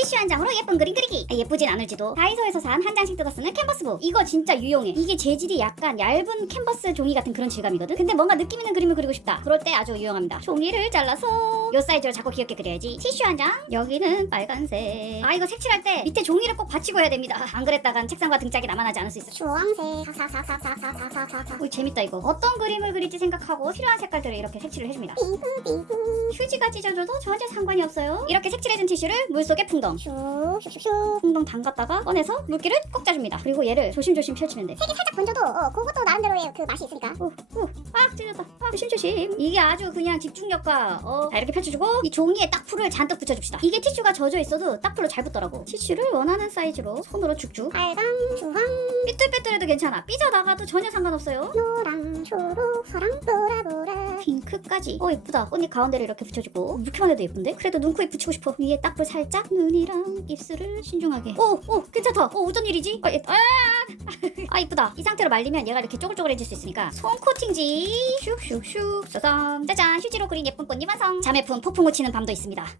티슈 한 장으로 예쁜 그림 그리기. 아, 예쁘진 않을지도. 다이소에서 산 한 장씩 뜯어 쓰는 캔버스북 이거 진짜 유용해. 이게 재질이 약간 얇은 캔버스 종이 같은 그런 질감이거든? 근데 뭔가 느낌 있는 그림을 그리고 싶다. 그럴 때 아주 유용합니다. 종이를 잘라서 요 사이즈로 자꾸 귀엽게 그려야지. 티슈 한 장. 여기는 빨간색. 아 이거 색칠할 때 밑에 종이를 꼭 받치고 해야 됩니다. 안 그랬다간 책상과 등짝이 남아나지 않을 수 있어. 주황색. 오 재밌다 이거. 어떤 그림을 그릴지 생각하고 필요한 색깔들을 이렇게 색칠을 해줍니다. 휴지가 찢어져도 전혀 상관이 없어요. 이렇게 색칠해준 티슈를 물속에 풍덩 슉슉슉 풍덩 담갔다가 꺼내서 물기를 꼭 짜줍니다. 그리고 얘를 조심조심 펼치면 돼. 색이 살짝 번져도 어, 그것도 나름대로의 그 맛이 있으니까. 오, 오, 아 찢었다. 아, 조심조심. 이게 아주 그냥 집중력과 어, 자 이렇게 펼쳐주고 이 종이에 딱풀을 잔뜩 붙여줍시다. 이게 티슈가 젖어 있어도 딱풀로 잘 붙더라고. 티슈를 원하는 사이즈로 손으로 쭉쭉. 빨강 주황. 삐뚤빼뚤해도 괜찮아. 삐져나가도 전혀 상관없어요. 노랑 초록 파랑 보라보라 핑크까지. 어 예쁘다. 언니 가운데를 이렇게 붙여주고. 이렇게만 해도 예쁜데? 그래도 눈, 코, 입 붙이고 싶어. 위에 딱불 살짝 눈이랑 입술을 신중하게. 오오 괜찮다. 오 어쩐 일이지? 아, 예, 아, 아 이쁘다. 이 상태로 말리면 얘가 이렇게 쪼글쪼글해질 수 있으니까. 손 코팅지. 슉슉슉. 써서 짜잔. 휴지로 그린 예쁜 꽃잎 완성. 자매품 폭풍 묻히는 밤도 있습니다